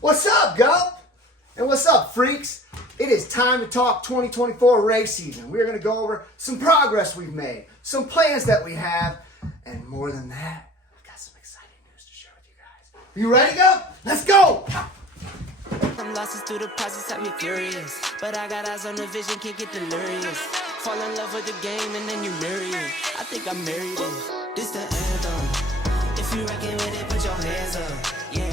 What's up, Gump? And what's up, freaks? It is time to talk 2024 race season. We're going to go over some progress we've made, some plans that we have, and more than that, I've got some exciting news to share with you guys. You ready, Gump? Let's go! Some losses through the process have me furious, but I got eyes on the vision, can't get delirious. Fall in love with the game and then you marry it. I think I'm married it. This the anthem. If you reckon with it, put your hands up. Yeah,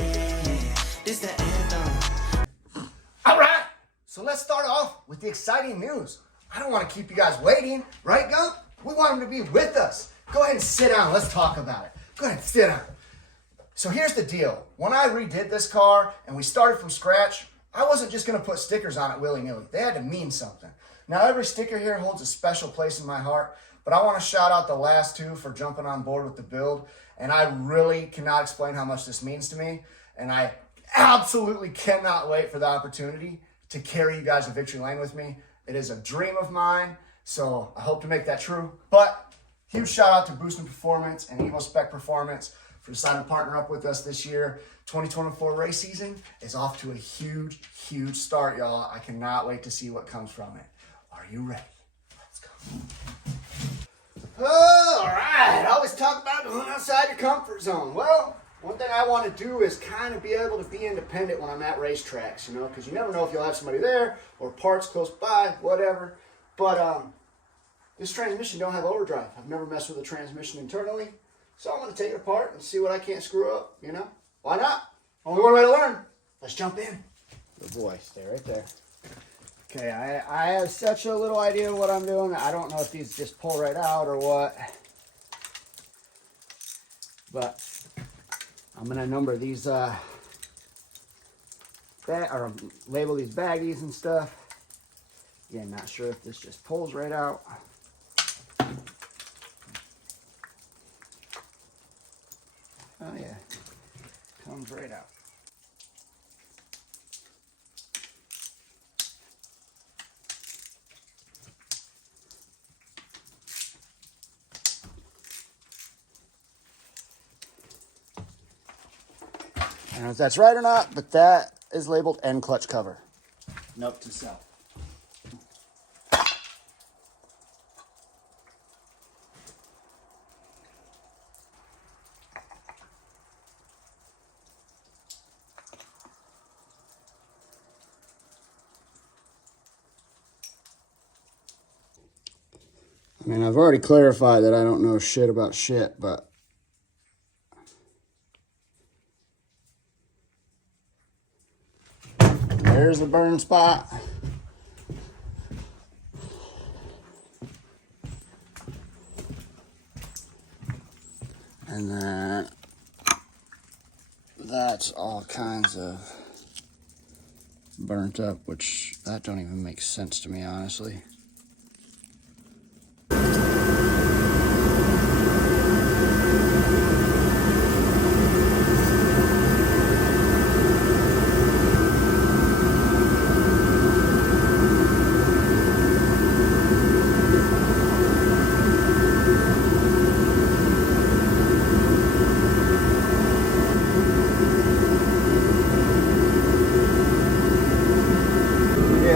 this the anthem. All right, so let's start off with the exciting news. I don't want to keep you guys waiting, right, Gump? We want them to be with us. Go ahead and sit down. Let's talk about it. Go ahead and sit down. So here's the deal. When I redid this car and we started from scratch, I wasn't just going to put stickers on it willy-nilly. They had to mean something. Now, every sticker here holds a special place in my heart, but I want to shout out the last two for jumping on board with the build, and I really cannot explain how much this means to me, and I absolutely cannot wait for the opportunity to carry you guys to victory lane with me. It is a dream of mine, so I hope to make that true. But huge shout out to Boosting Performance and Evo Spec Performance for deciding to partner up with us this year. 2024 race season is off to a huge, huge start, y'all. I cannot wait to see what comes from it. Are you ready? Let's go. All right, I always talk about going outside your comfort zone. Well, one thing I want to do is kind of be able to be independent when I'm at racetracks, you know, because you never know if you'll have somebody there or parts close by, whatever. But this transmission don't have overdrive. I've never messed with a transmission internally, so I'm going to take it apart and see what I can't screw up, you know? Why not? Only one way to learn. Let's jump in. Good boy, stay right there. Okay, I have such a little idea of what I'm doing. I don't know if these just pull right out or what. But I'm going to number these, or label these baggies and stuff. Again, not sure if this just pulls right out. Oh yeah, comes right out. I don't know if that's right or not, but that is labeled end clutch cover. Note to self. I mean, I've already clarified that I don't know shit about shit, but there's the burn spot. And then that's all kinds of burnt up, which that don't even make sense to me, honestly.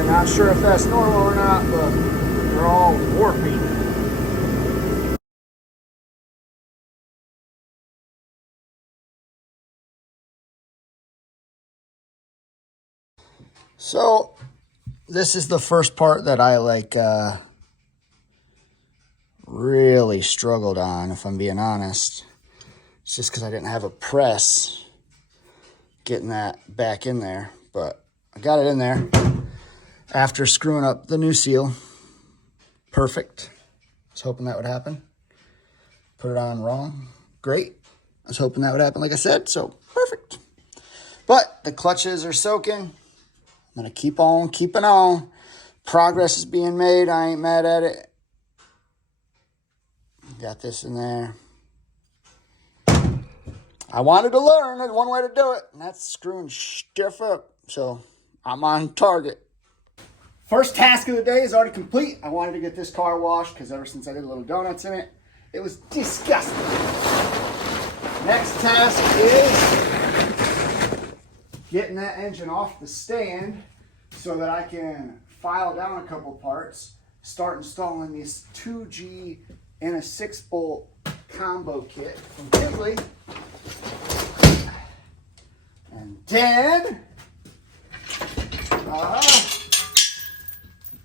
Not sure if that's normal or not, but they're all warping. So this is the first part that I really struggled on, if I'm being honest. It's just because I didn't have a press getting that back in there, but I got it in there. After screwing up the new seal. Perfect. I was hoping that would happen. Put it on wrong. Great. I was hoping that would happen, like I said, so perfect. But the clutches are soaking. I'm going to keep on keeping on. Progress is being made. I ain't mad at it. Got this in there. I wanted to learn. There's one way to do it, and that's screwing stuff up. So I'm on target. First task of the day is already complete. I wanted to get this car washed because ever since I did little donuts in it, it was disgusting. Next task is getting that engine off the stand so that I can file down a couple parts, start installing this 2G and a 6-bolt combo kit from Kigley. And then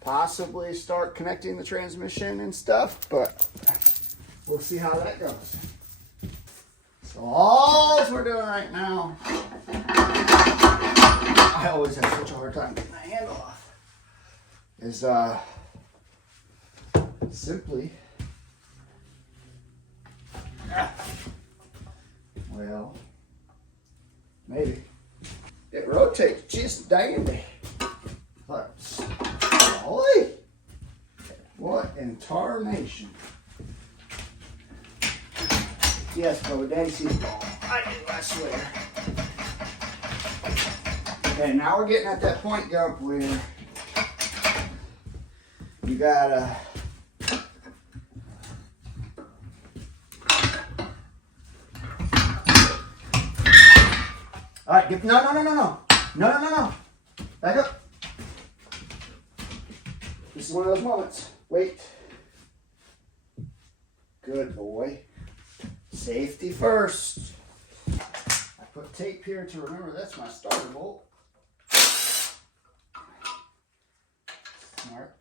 possibly start connecting the transmission and stuff, but we'll see how that goes. So all we're doing right now, I always have such a hard time getting my handle off, is simply, well, maybe it rotates just dandy. Holy, what in tarnation? Yes, bro, Daddy sees ball. I do, I swear. Okay, now we're getting at that point, Gump, where you gotta all right, no. Back up. This is one of those moments. Wait. Good boy. Safety first. I put tape here to remember that's my starter bolt. Smart.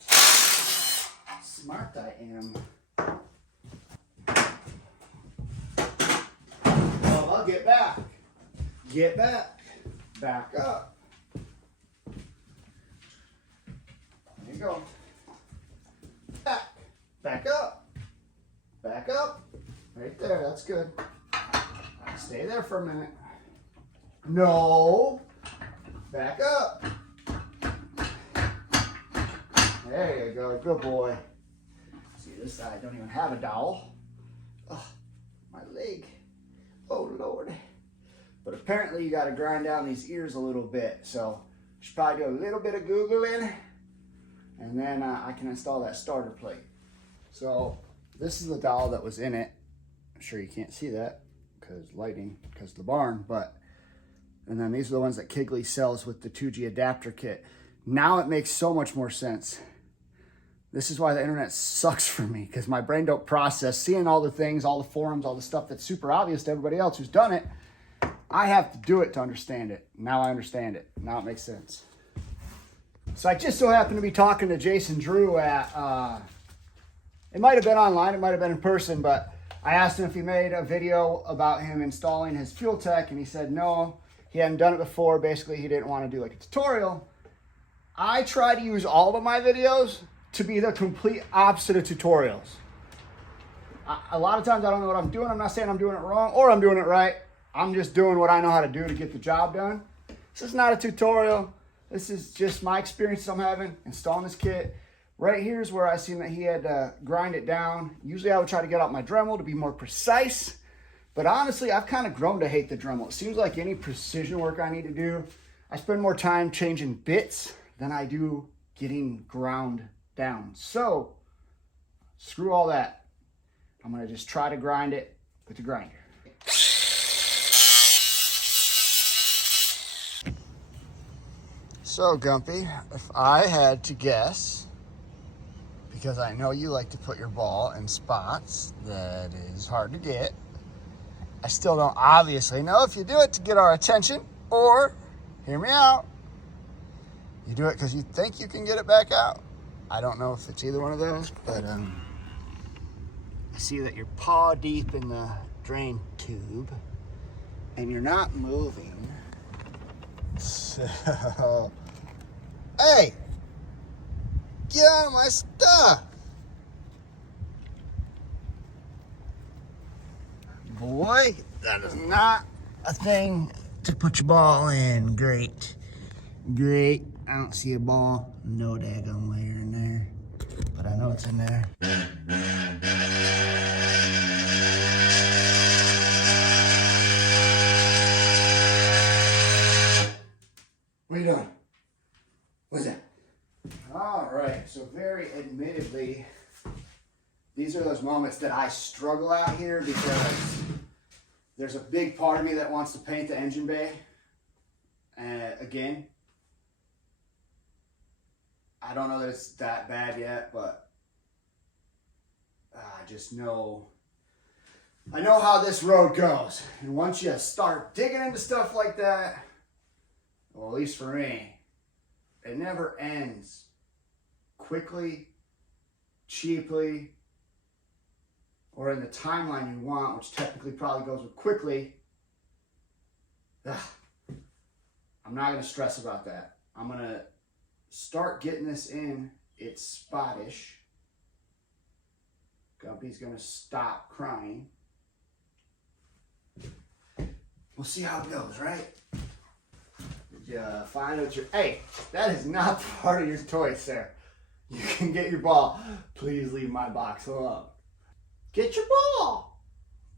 Smart I am. Well, I'll get back. Get back. Back up. There you go. Back. Back up. Back up. Right there. That's good. Stay there for a minute. No. Back up. There you go. Good boy. See, this side don't even have a dowel. Oh, my leg. Oh, Lord. But apparently you got to grind down these ears a little bit. So you should probably do a little bit of Googling. And then I can install that starter plate. So this is the dowel that was in it. I'm sure you can't see that because lighting, because of the barn. And then these are the ones that Kigley sells with the 2G adapter kit. Now it makes so much more sense. This is why the internet sucks for me, because my brain don't process seeing all the things, all the forums, all the stuff that's super obvious to everybody else who's done it. I have to do it to understand it. Now I understand it. Now it makes sense. So I just so happened to be talking to Jason Drew at, it might have been online, it might have been in person, but I asked him if he made a video about him installing his fuel tech, and he said no, he hadn't done it before. Basically, he didn't want to do like a tutorial. I try to use all of my videos to be the complete opposite of tutorials. A lot of times I don't know what I'm doing. I'm not saying I'm doing it wrong or I'm doing it right. I'm just doing what I know how to do to get the job done. This is not a tutorial. This is just my experiences I'm having installing this kit. Right here is where I seen that he had to grind it down. Usually I would try to get out my Dremel to be more precise. But honestly, I've kind of grown to hate the Dremel. It seems like any precision work I need to do, I spend more time changing bits than I do getting ground down. So, screw all that. I'm going to just try to grind it with the grinder. So, Gumpy, if I had to guess, because I know you like to put your ball in spots that is hard to get, I still don't obviously know if you do it to get our attention or, hear me out, you do it because you think you can get it back out. I don't know if it's either one of those, but I see that you're paw deep in the drain tube and you're not moving. So, hey, get out of my stuff. Boy, that is not a thing to put your ball in. Great. Great. I don't see a ball. No daggone way in there. But I know it's in there. What are you doing? What's that? All right. So very admittedly, these are those moments that I struggle out here because there's a big part of me that wants to paint the engine bay. Again, I don't know that it's that bad yet, but I just know, I know how this road goes. And once you start digging into stuff like that, well, at least for me, it never ends quickly, cheaply, or in the timeline you want, which technically probably goes with quickly. I'm not going to stress about that. I'm going to start getting this in. It's spottish. Gumpy's going to stop crying. We'll see how it goes, right? Did you find out your... Hey, that is not part of your toy, sir. You can get your ball. Please leave my box alone. Get your ball.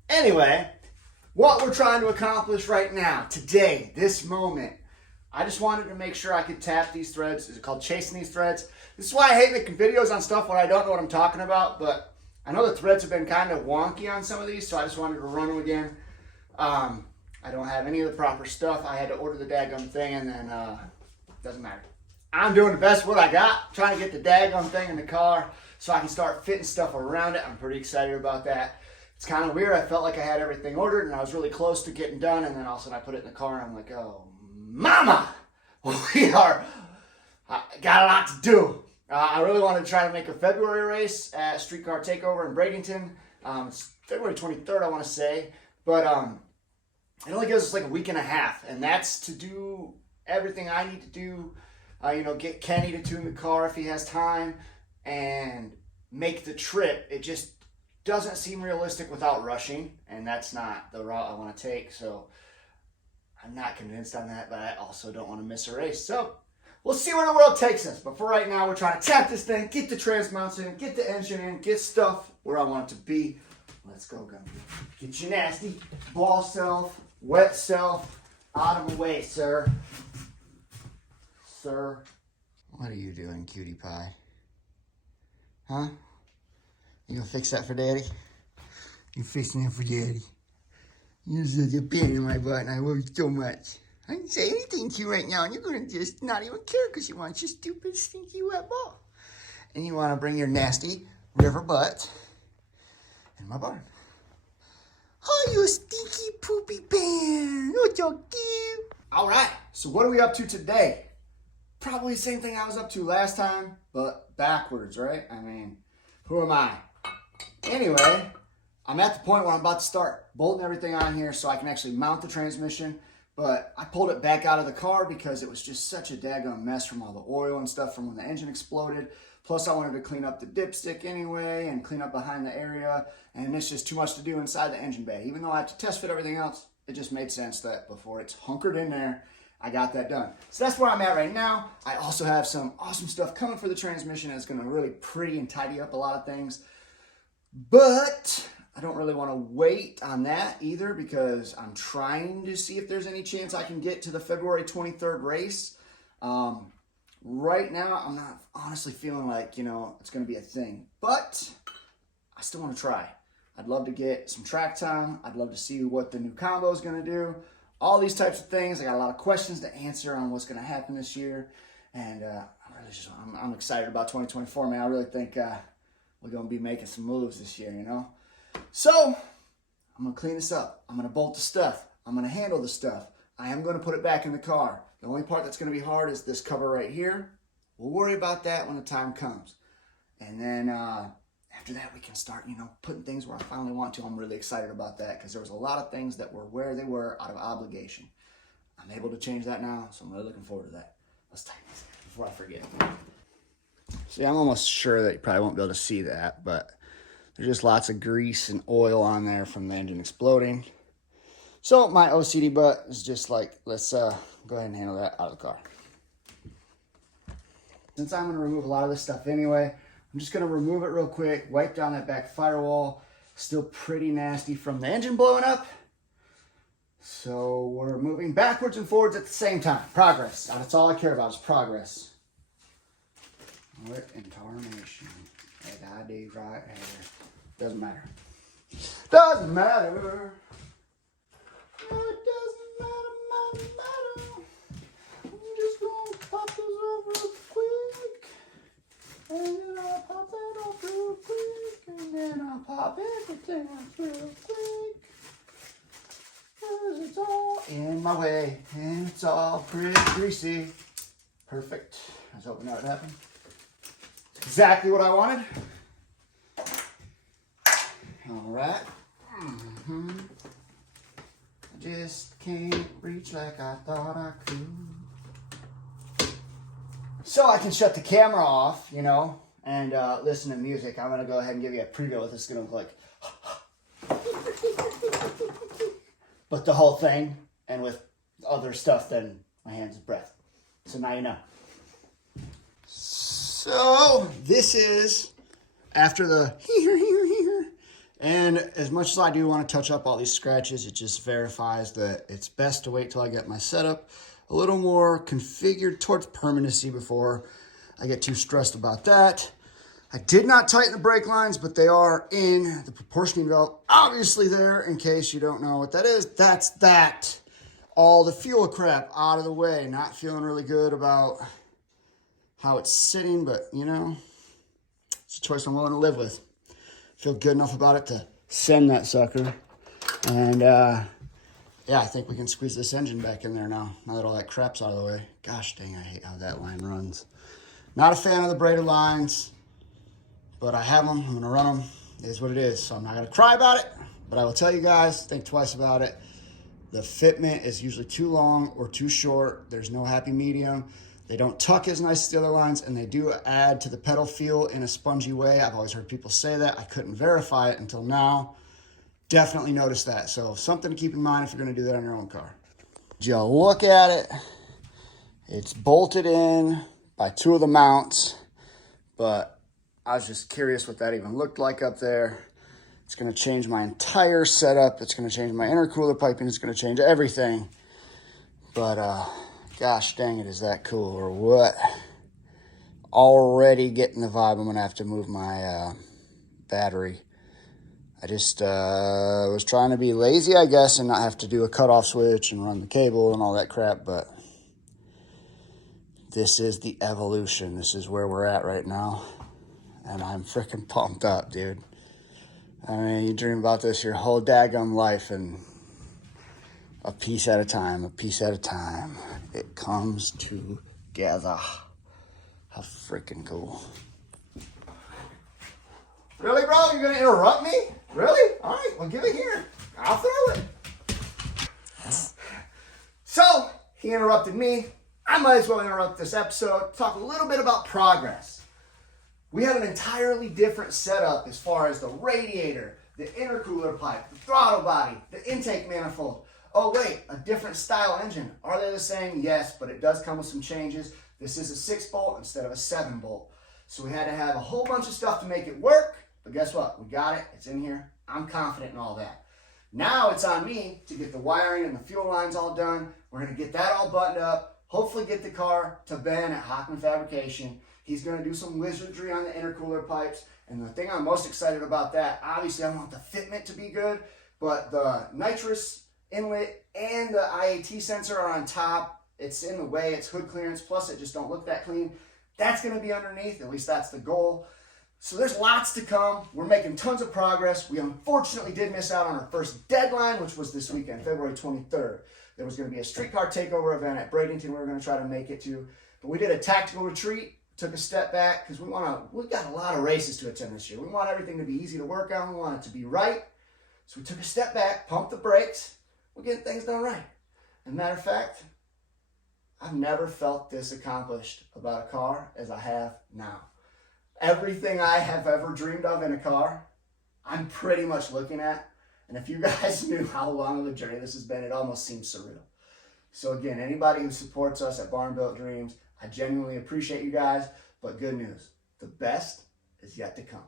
Anyway, what we're trying to accomplish right now, today, this moment, I just wanted to make sure I could tap these threads. It's called chasing these threads. This is why I hate making videos on stuff when I don't know what I'm talking about, but I know the threads have been kind of wonky on some of these, so I just wanted to run them again. I don't have any of the proper stuff. I had to order the daggum thing, and then doesn't matter. I'm doing the best what I got, trying to get the daggum thing in the car so I can start fitting stuff around it. I'm pretty excited about that. It's kind of weird. I felt like I had everything ordered, and I was really close to getting done, and then all of a sudden I put it in the car, and I'm like, oh, mama, got a lot to do. I really wanted to try to make a February race at Streetcar Takeover in Bradenton. It's February 23rd, I want to say, but it only gives us like a week and a half, and that's to do everything I need to do. Get Kenny to tune the car if he has time, and make the trip. It just doesn't seem realistic without rushing, and that's not the route I want to take, so I'm not convinced on that, but I also don't want to miss a race. So we'll see where the world takes us. But for right now, we're trying to tap this thing, get the trans mounts in, get the engine in, get stuff where I want it to be. Let's go, Gumpy. Get your nasty ball self, wet self out of the way, sir. Sir. What are you doing, cutie pie? Huh? You gonna fix that for Daddy? You fixing it for Daddy? You're such a pain in my butt, and I love you so much. I didn't say anything to you right now, and you're gonna just not even care because you want your stupid, stinky, wet ball. And you want to bring your nasty river butt in my barn. Oh, you stinky, poopy pan. Oh, so cute. All right, so what are we up to today? Probably the same thing I was up to last time, but backwards, right? I mean, who am I? Anyway, I'm at the point where I'm about to start bolting everything on here so I can actually mount the transmission, but I pulled it back out of the car because it was just such a daggone mess from all the oil and stuff from when the engine exploded. Plus, I wanted to clean up the dipstick anyway and clean up behind the area, and it's just too much to do inside the engine bay. Even though I have to test fit everything else, it just made sense that before it's hunkered in there, I got that done. So that's where I'm at right now. I also have some awesome stuff coming for the transmission, and it's going to really pretty and tidy up a lot of things. But I don't really want to wait on that either because I'm trying to see if there's any chance I can get to the February 23rd race. Right now, I'm not honestly feeling like, it's going to be a thing. But I still want to try. I'd love to get some track time. I'd love to see what the new combo is going to do. All these types of things. I got a lot of questions to answer on what's going to happen this year. And I'm excited about 2024, man. I really think we're going to be making some moves this year, So, I'm going to clean this up. I'm going to bolt the stuff. I'm going to handle the stuff. I am going to put it back in the car. The only part that's going to be hard is this cover right here. We'll worry about that when the time comes. And then after that, we can start, putting things where I finally want to. I'm really excited about that because there was a lot of things that were where they were out of obligation. I'm able to change that now, so I'm really looking forward to that. Let's tighten this before I forget. See, I'm almost sure that you probably won't be able to see that, but there's just lots of grease and oil on there from the engine exploding. So my OCD butt is just like, let's go ahead and handle that out of the car. Since I'm going to remove a lot of this stuff anyway, I'm just going to remove it real quick, wipe down that back firewall. Still pretty nasty from the engine blowing up. So we're moving backwards and forwards at the same time. Progress. That's all I care about is progress. What in tarnation? That ID right here. Doesn't matter. Doesn't matter. It doesn't matter. pop everything up real quick. 'Cause it's all in my way, and it's all pretty greasy. Perfect. I was hoping that would happen. Exactly what I wanted. All right. I just can't reach like I thought I could. So I can shut the camera off, you know, and listen to music. I'm going to go ahead and give you a preview of what this is going to look like. But the whole thing, and with other stuff than my hands and breath. So now you know. So this is after the here. And as much as I do want to touch up all these scratches, it just verifies that it's best to wait till I get my setup a little more configured towards permanency before I get too stressed about that. I did not tighten the brake lines, but they are in the proportioning valve, obviously there, in case you don't know what that is. That's that. All the fuel crap out of the way. Not feeling really good about how it's sitting, but you know, it's a choice I'm willing to live with. Feel good enough about it to send that sucker. And yeah, I think we can squeeze this engine back in there now that all that crap's out of the way. Gosh dang, I hate how that line runs. Not a fan of the braided lines, but I have them. I'm going to run them. It is what it is. So I'm not going to cry about it, but I will tell you guys, think twice about it. The fitment is usually too long or too short. There's no happy medium. They don't tuck as nice as the other lines, and they do add to the pedal feel in a spongy way. I've always heard people say that. I couldn't verify it until now. Definitely noticed that. So something to keep in mind if you're going to do that on your own car. Y'all look at it. It's bolted in by two of the mounts, but I was just curious what that even looked like up there. It's going to change my entire setup. It's going to change my intercooler piping. It's going to change everything. But gosh dang it, is that cool or what? Already getting the vibe I'm going to have to move my battery. I just was trying to be lazy, I guess, and not have to do a cutoff switch and run the cable and all that crap, but this is the evolution. This is where we're at right now, and I'm freaking pumped up, dude. I mean, you dream about this your whole daggum life, and a piece at a time, it comes together. How freaking cool. Really, bro? You're gonna interrupt me? Really? All right, well, give it here. I'll throw it. So, he interrupted me. I might as well interrupt this episode, talk a little bit about progress. We have an entirely different setup as far as the radiator, the intercooler pipe, the throttle body, the intake manifold. Oh wait, a different style engine. Are they the same? Yes, but it does come with some changes. This is a 6-bolt instead of a 7-bolt. So we had to have a whole bunch of stuff to make it work, but guess what? We got it, it's in here. I'm confident in all that. Now it's on me to get the wiring and the fuel lines all done. We're gonna get that all buttoned up, hopefully get the car to Ben at Hockman Fabrication. He's gonna do some wizardry on the intercooler pipes. And the thing I'm most excited about that, obviously I want the fitment to be good, but the nitrous inlet and the IAT sensor are on top. It's in the way, it's hood clearance, plus it just don't look that clean. That's gonna be underneath, at least that's the goal. So there's lots to come. We're making tons of progress. We unfortunately did miss out on our first deadline, which was this weekend, February 23rd. There was gonna be a streetcar takeover event at Bradenton we were gonna try to make it to, but we did a tactical retreat, took a step back, because we've got a lot of races to attend this year. We want everything to be easy to work on. We want it to be right. So we took a step back, pumped the brakes. We're getting things done right. As a matter of fact, I've never felt this accomplished about a car as I have now. Everything I have ever dreamed of in a car, I'm pretty much looking at. And if you guys knew how long of a journey this has been, it almost seems surreal. So again, anybody who supports us at Barn Built Dreams, I genuinely appreciate you guys, but good news, the best is yet to come.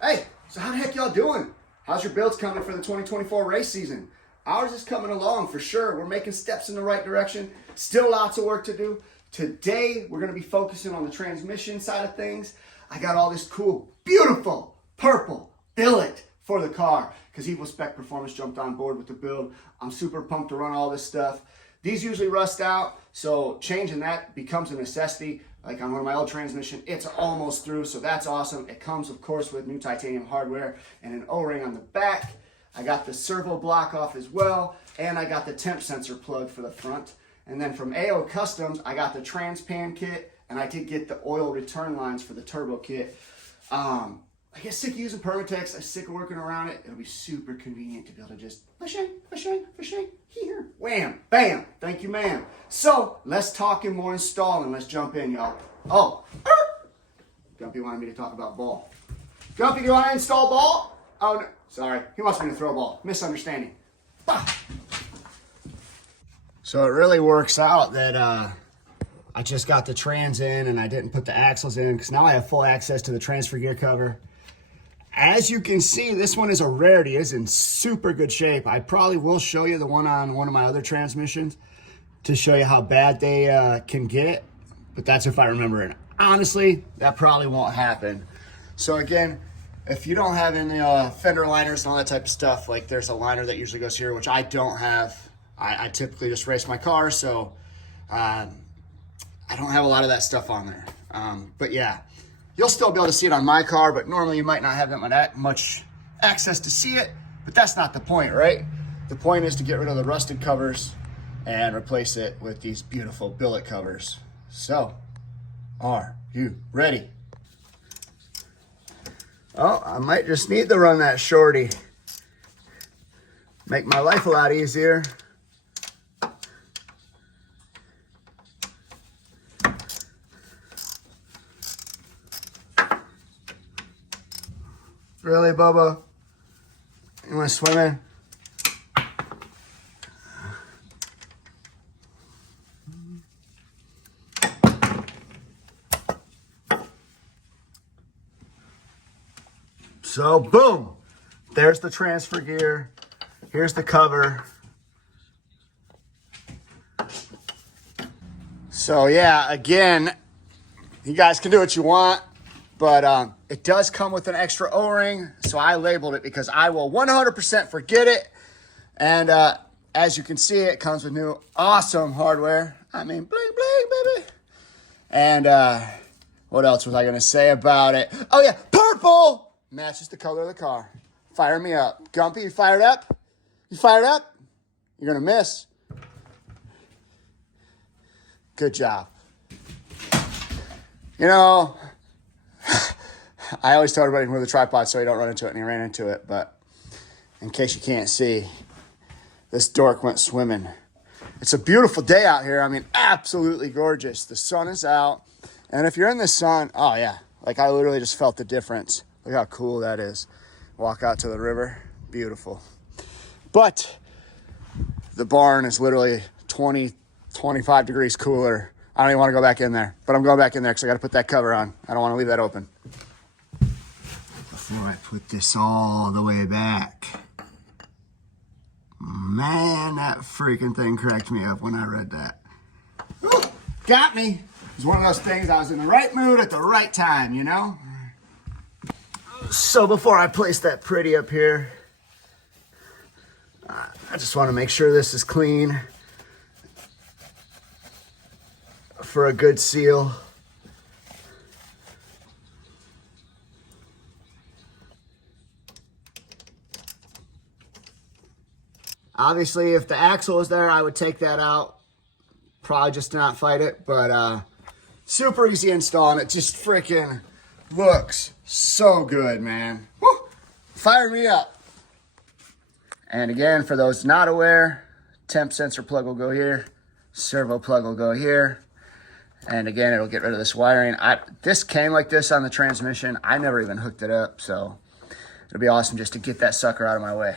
Hey, so how the heck y'all doing? How's your builds coming for the 2024 race season? Ours is coming along for sure. We're making steps in the right direction. Still lots of work to do. Today, we're gonna be focusing on the transmission side of things. I got all this cool, beautiful, purple billet for the car because Evo Spec Performance jumped on board with the build. I'm super pumped to run all this stuff. These usually rust out, so changing that becomes a necessity. Like on one of my old transmission, it's almost through, so that's awesome. It comes, of course, with new titanium hardware and an O-ring on the back. I got the servo block off as well, and I got the temp sensor plug for the front. And then from AO Customs, I got the Transpan kit, and I did get the oil return lines for the turbo kit. I get sick of using Permatex. I'm sick of working around it. It'll be super convenient to be able to just here, wham, bam. Thank you, ma'am. So let's talk in more installing. Let's jump in, y'all. Oh, Gumpy wanted me to talk about ball. Gumpy, do you want to install ball? Oh, no. Sorry. He wants me to throw ball. Misunderstanding. Bah. So it really works out that I just got the trans in and I didn't put the axles in because now I have full access to the transfer gear cover. As you can see, this one is a rarity. It's in super good shape. I probably will show you the one on one of my other transmissions to show you how bad they can get, but that's if I remember it. Honestly, that probably won't happen. So again, if you don't have any fender liners and all that type of stuff, like there's a liner that usually goes here, which I don't have. I typically just race my car, so I don't have a lot of that stuff on there. But yeah, you'll still be able to see it on my car, but normally you might not have that much access to see it, but that's not the point, right? The point is to get rid of the rusted covers and replace it with these beautiful billet covers. So, are you ready? Oh, I might just need to run that shorty. Make my life a lot easier. Really, Bubba? You want to swim in? So, boom! There's the transfer gear. Here's the cover. So, yeah, again, you guys can do what you want. But it does come with an extra O-ring, so I labeled it because I will 100% forget it. And as you can see, it comes with new awesome hardware. I mean, bling, bling, baby. And what else was I going to say about it? Oh, yeah, purple matches the color of the car. Fire me up. Gumpy, you fired up? You fired up? You're going to miss. Good job. You know, I always tell everybody to move the tripod so you don't run into it, and he ran into it. But in case you can't see, this dork went swimming. It's a beautiful day out here. I mean, absolutely gorgeous. The sun is out. And if you're in the sun, oh, yeah. Like, I literally just felt the difference. Look how cool that is. Walk out to the river. Beautiful. But the barn is literally 20, 25 degrees cooler. I don't even want to go back in there. But I'm going back in there because I got to put that cover on. I don't want to leave that open. Before I put this all the way back. Man, that freaking thing cracked me up when I read that. Ooh, got me. It was one of those things, I was in the right mood at the right time, you know? So before I place that pretty up here, I just want to make sure this is clean for a good seal. Obviously, if the axle was there, I would take that out. Probably just not fight it, but super easy install, and it just freaking looks so good, man. Woo! Fire me up. And again, for those not aware, temp sensor plug will go here, servo plug will go here, and again, it'll get rid of this wiring. This came like this on the transmission. I never even hooked it up, so it'll be awesome just to get that sucker out of my way.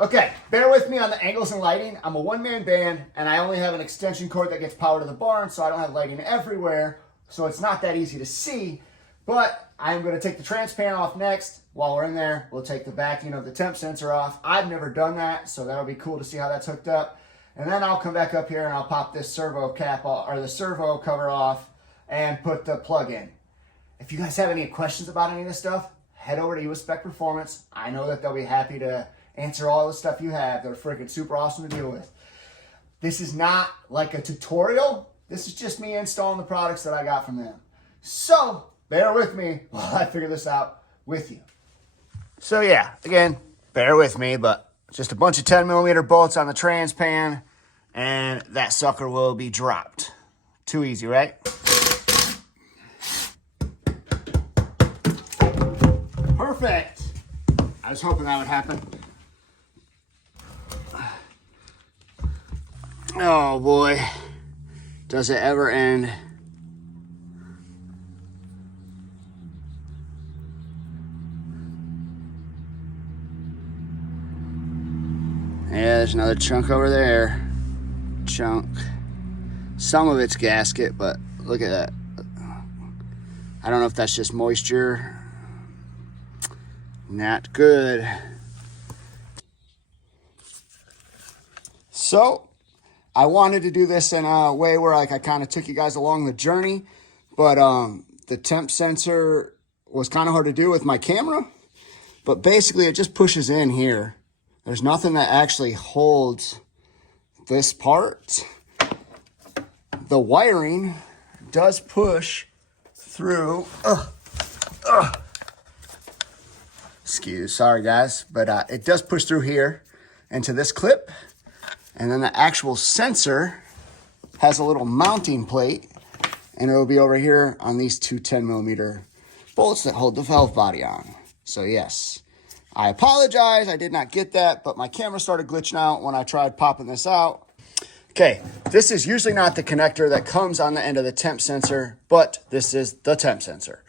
Okay, bear with me on the angles and lighting. I'm a one-man band, and I only have an extension cord that gets power to the barn, so I don't have lighting everywhere, so it's not that easy to see. But I'm going to take the transpan off next. While we're in there, we'll take the backing of the temp sensor off. I've never done that, so that'll be cool to see how that's hooked up. And then I'll come back up here and I'll pop this servo cap off, or the servo cover off, and put the plug in. If you guys have any questions about any of this stuff, head over to US Spec Performance. I know that they'll be happy to answer all the stuff you have. They're freaking super awesome to deal with. This is not like a tutorial. This is just me installing the products that I got from them. So bear with me while I figure this out with you. So yeah, again, bear with me, but just a bunch of 10mm bolts on the trans pan, and that sucker will be dropped. Too easy, right? Perfect. I was hoping that would happen. Oh boy, does it ever end. Yeah, there's another chunk over there. Chunk. Some of it's gasket, but look at that. I don't know if that's just moisture. Not good. So, I wanted to do this in a way where like I kind of took you guys along the journey, but the temp sensor was kind of hard to do with my camera. But basically, it just pushes in here. There's nothing that actually holds this part. The wiring does push through. Sorry guys, but it does push through here into this clip. And then the actual sensor has a little mounting plate, and it'll be over here on these two 10mm bolts that hold the valve body on. So yes, I apologize, I did not get that, but my camera started glitching out when I tried popping this out. Okay, this is usually not the connector that comes on the end of the temp sensor, but this is the temp sensor.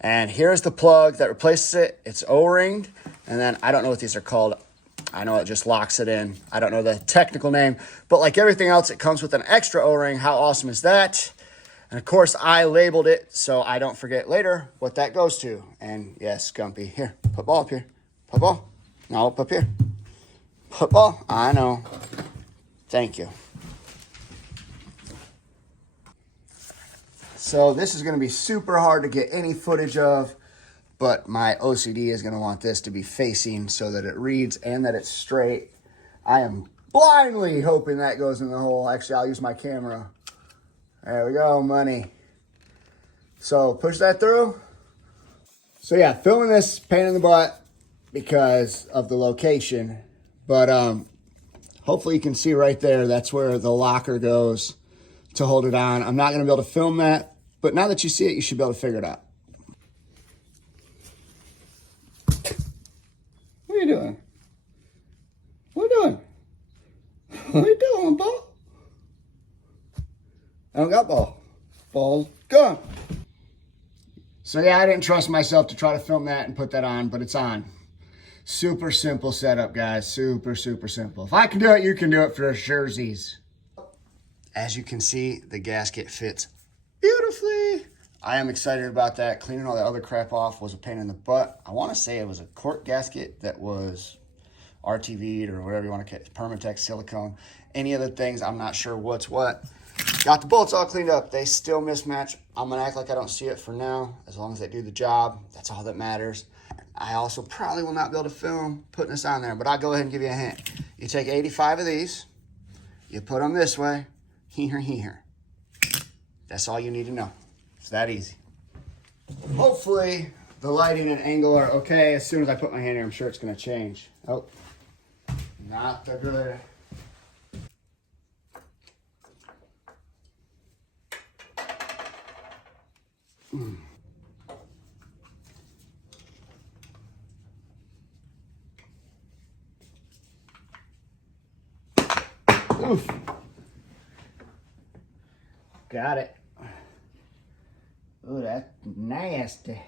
And here's the plug that replaces it. It's O-ringed, and then I don't know what these are called. I know it just locks it in. I don't know the technical name, but like everything else, it comes with an extra O-ring. How awesome is that? And of course, I labeled it so I don't forget later what that goes to. And yes, Gumpy, here, put ball up here. Put ball. No, up here. Put ball. I know. Thank you. So this is going to be super hard to get any footage of, but my OCD is going to want this to be facing so that it reads and that it's straight. I am blindly hoping that goes in the hole. Actually, I'll use my camera. There we go, money. So push that through. So yeah, filming this pain in the butt because of the location, but hopefully you can see right there, that's where the locker goes to hold it on. I'm not going to be able to film that, but now that you see it, you should be able to figure it out. What are you doing? What are you doing? What are you doing, ball? I don't got ball. Ball's gone. So yeah, I didn't trust myself to try to film that and put that on, but it's on. Super simple setup, guys. Super, super simple. If I can do it, you can do it for jerseys. As you can see, the gasket fits beautifully. I am excited about that. Cleaning all the other crap off was a pain in the butt. I want to say it was a cork gasket that was RTV'd or whatever you want to call it, Permatex, silicone. Any of the things, I'm not sure what's what. Got the bolts all cleaned up. They still mismatch. I'm going to act like I don't see it for now. As long as they do the job, that's all that matters. I also probably will not be able to film putting this on there, but I'll go ahead and give you a hint. You take 85 of these, you put them this way, here. That's all you need to know. It's that easy. Hopefully the lighting and angle are okay. As soon as I put my hand here, I'm sure it's going to change. Oh, not the good. Oof. Got it. Oh, that's nasty.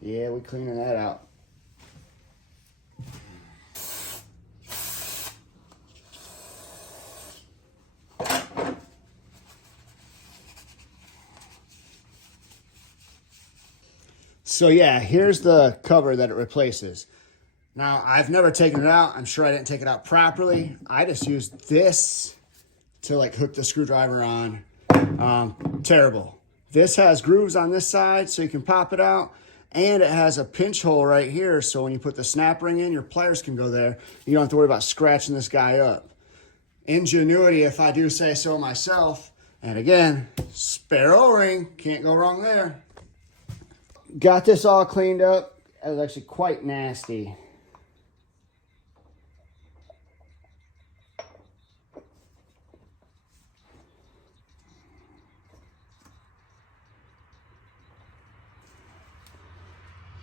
Yeah, we're cleaning that out. So yeah, here's the cover that it replaces. Now, I've never taken it out. I'm sure I didn't take it out properly. I just used this to like hook the screwdriver on. Terrible. This has grooves on this side so you can pop it out. And it has a pinch hole right here. So when you put the snap ring in, your pliers can go there. You don't have to worry about scratching this guy up. Ingenuity, if I do say so myself. And again, spare O-ring, can't go wrong there. Got this all cleaned up. It was actually quite nasty.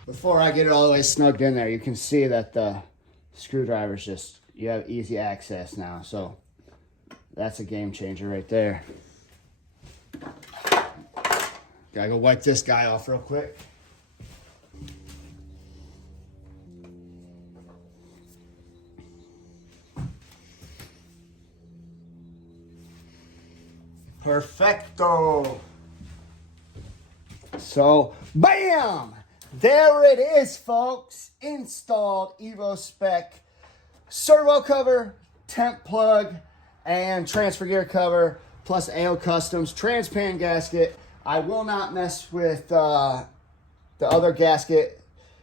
Before I get it all the way snugged in there, you can see that the screwdriver's just, you have easy access now. So that's a game changer right there. Gotta go wipe this guy off real quick. Perfecto. So, bam! There it is, folks. Installed Evo Spec servo cover, temp plug, and transfer gear cover, plus AO Customs transpan gasket. I will not mess with the other gasket,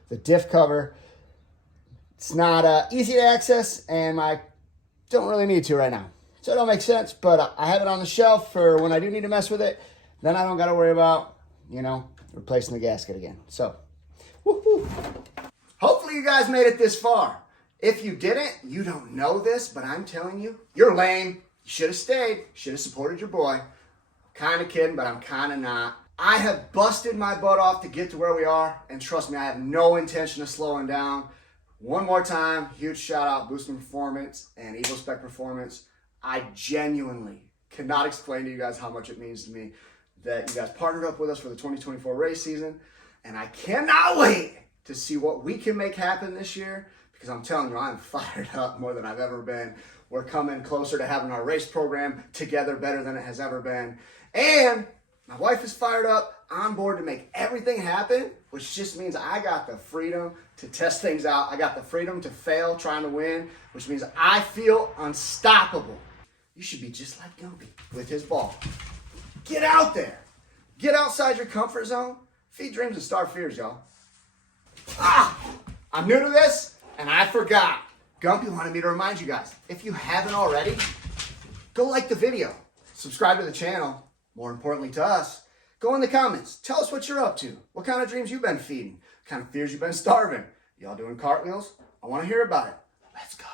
the diff cover. It's not easy to access, and I don't really need to right now. So it don't make sense, but I have it on the shelf for when I do need to mess with it. Then I don't got to worry about, you know, replacing the gasket again. So, woohoo! Hopefully you guys made it this far. If you didn't, you don't know this, but I'm telling you, you're lame. You should have stayed. Should have supported your boy. Kind of kidding, but I'm kind of not. I have busted my butt off to get to where we are, and trust me, I have no intention of slowing down. One more time, huge shout out, Boosting Performance and Evo Spec Performance. I genuinely cannot explain to you guys how much it means to me that you guys partnered up with us for the 2024 race season. And I cannot wait to see what we can make happen this year, because I'm telling you, I'm fired up more than I've ever been. We're coming closer to having our race program together better than it has ever been. And my wife is fired up, on board to make everything happen, which just means I got the freedom to test things out. I got the freedom to fail trying to win, which means I feel unstoppable. You should be just like Gumpy with his ball. Get out there. Get outside your comfort zone. Feed dreams and starve fears, y'all. I'm new to this, and I forgot. Gumpy wanted me to remind you guys, if you haven't already, go like the video. Subscribe to the channel. More importantly to us, go in the comments. Tell us what you're up to. What kind of dreams you've been feeding. What kind of fears you've been starving. Y'all doing cartwheels? I want to hear about it. Let's go.